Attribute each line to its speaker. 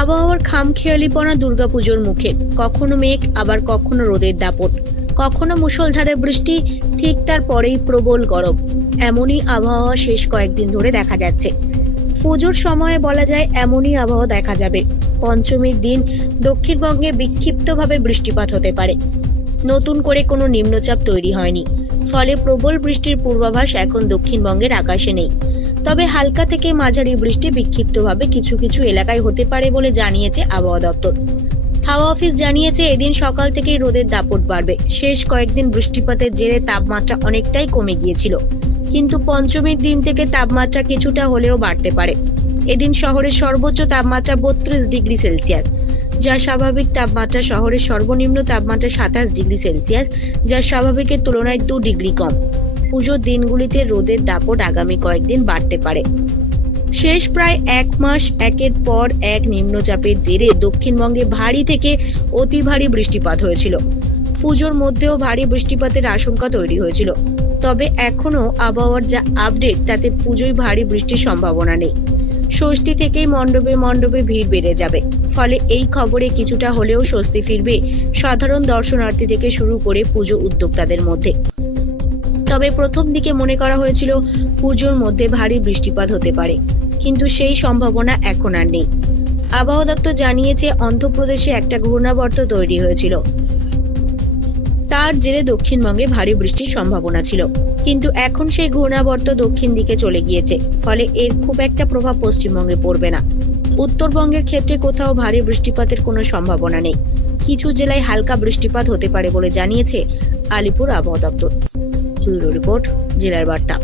Speaker 1: আবহাওয়ার খামখেয়ালিপনা দুর্গাপুজোর মুখে। কখনো মেঘ, আবার কখনো রোদের দাপট। কখনো মুষলধারে বৃষ্টি, ঠিক তার পরেই প্রবল গরম। এমনই আবহাওয়া শেষ কয়েকদিন ধরে দেখা যাচ্ছে। পুজোর সময়ে বলা যায় এমনই আবহাওয়া দেখা যাবে। পঞ্চমীর দিন দক্ষিণবঙ্গে বিক্ষিপ্তভাবে বৃষ্টিপাত হতে পারে। নতুন করে কোনো নিম্নচাপ তৈরি হয়নি। ফলে প্রবল বৃষ্টির পূর্বাভাস এখন দক্ষিণবঙ্গের আকাশে নেই। তবে হালকা থেকে মাঝারি বৃষ্টি বিক্ষিপ্তভাবে কিছু কিছু এলাকায় হতে পারে বলে জানিয়েছে আবহাওয়া দপ্তর। হাওয়া অফিস জানিয়েছে এদিন সকাল থেকেই রোদের দাপট বাড়বে। শেষ কয়েকদিন বৃষ্টিপাতের জেরে তাপমাত্রা অনেকটাই কমে গিয়েছিল। কিন্তু পঞ্চমীর দিন থেকে তাপমাত্রা কিছুটা হলেও বাড়তে পারে। এদিন শহরের সর্বোচ্চ তাপমাত্রা বত্রিশ ডিগ্রি সেলসিয়াস, যা স্বাভাবিক তাপমাত্রা শহরের সর্বনিম্ন তাপমাত্রা সাতাশ ডিগ্রি সেলসিয়াস, যা স্বাভাবিকের তুলনায় দু ডিগ্রি কম। পুজোর দিনগুলিতে রোদের দাপট আগামী কয়েকদিন বাড়তে পারে। শেষ প্রায় এক মাস একের পর এক নিম্নচাপের জেরে দক্ষিণবঙ্গে ভারী থেকে অতি ভারী বৃষ্টিপাত হয়েছিল। পুজোর মধ্যেও ভারী বৃষ্টিপাতের আশঙ্কা তৈরি হয়েছিল। তবে এখনও আবহাওয়ার যা আপডেট, তাতে পুজোয় ভারী বৃষ্টির সম্ভাবনা নেই। ষষ্ঠী থেকেই মণ্ডপে মণ্ডপে ভিড় বেড়ে যাবে। ফলে এই খবরে কিছুটা হলেও স্বস্তি ফিরবে সাধারণ দর্শনার্থী থেকে শুরু করে পুজো উদ্যোক্তাদের মধ্যে। তবে প্রথম দিকে মনে করা হয়েছিল পুজোর মধ্যে ভারী বৃষ্টিপাত হতে পারে। কিন্তু সেই সম্ভাবনা এখন আর নেই। আবহাওয়া দপ্তর জানিয়েছে, অন্ধ্রপ্রদেশে একটা ঘূর্ণাবর্ত তৈরি হয়েছিল। তার জেরে দক্ষিণবঙ্গে ভারী বৃষ্টির সম্ভাবনা ছিল। কিন্তু এখন সেই ঘূর্ণাবর্ত দক্ষিণ দিকে চলে গিয়েছে, ফলে এর খুব একটা প্রভাব পশ্চিমবঙ্গে পড়বে না। উত্তরবঙ্গের ক্ষেত্রে কোথাও ভারী বৃষ্টিপাতের কোনো সম্ভাবনা নেই। কিছু জেলায় হালকা বৃষ্টিপাত হতে পারে বলে জানিয়েছে আলিপুর আবহাওয়া দপ্তর। ব্যুরো রিপোর্ট জেলার বার্তা।